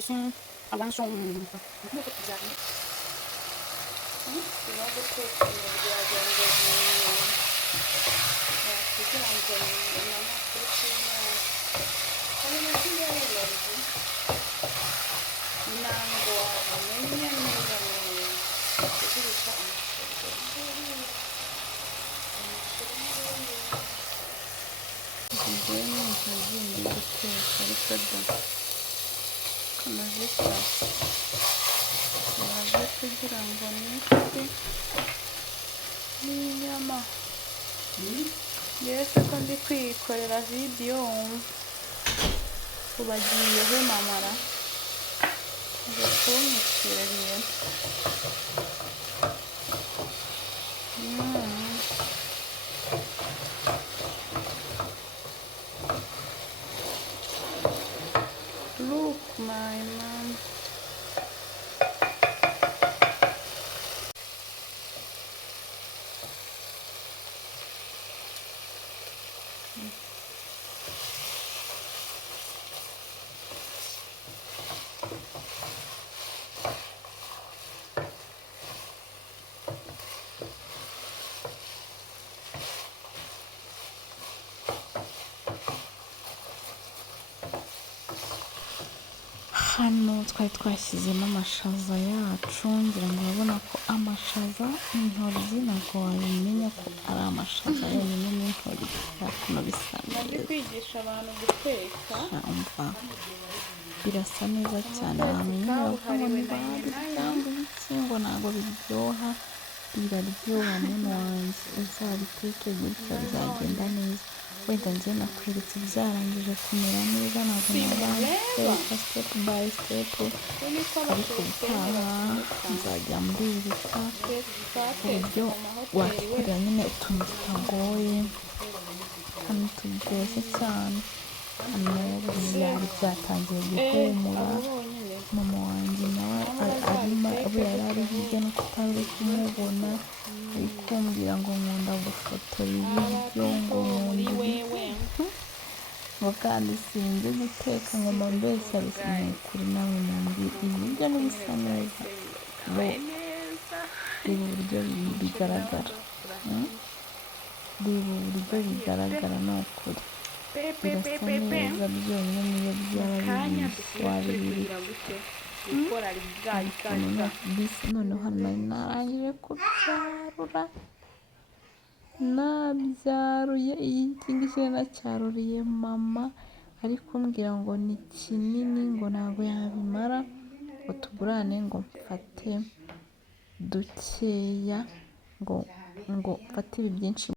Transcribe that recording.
Sim. Avançou um. Kugira ngo nifate n'inyama yese ko ndi kwikorera video ubagiyeho mamara kunyishyura rero look my mom. Hano twari twashyizemo amashaza yacu, ngira ngo urabona ko amashaza n'intoryi ntabwo wabimenya ko ari amashaza yonyine n'intoryi ukuntu bisa neza. Bari kwigisha abantu guteka. Birasa neza cyane, wamenya ko babiryango iki ngo ntabwo biryoha, biraryoha muntu wanjye, uzabiteke gutya bizagenda neza. Wenda njye nakweretse byarangije kumera neza, ntabwo nabanza step by step, ariko ubutaha nzajya mbirika uburyo wakikorera nyine utuntu tutagoye kandi turyoshye cyane. Hano byari byatangiye guhumura, mama wanjye nawe abo yari ari hirya no kutari kumubona, ari kumbwira ngo nkunda gufotora ibiryo, ngo ngo kandi sinzi guteka, ngo mbese abisa n'ukuri nawe mumbwira ibiryo n'ibisa neza, reba uburyo bigaragara, reba uburyo bigaragara ni ukuri birasa neza byonyine niyo byaba bibishye wabibirika. Noneho hano narangije kubyarura, nabyaruye iyi ngiki nacyaruriye mama, ariko mbwira ngo ni kinini ngo ntabwo yabimara ngo tugurane, ngo mfate dukeya, ngo mfate ibi byinshi.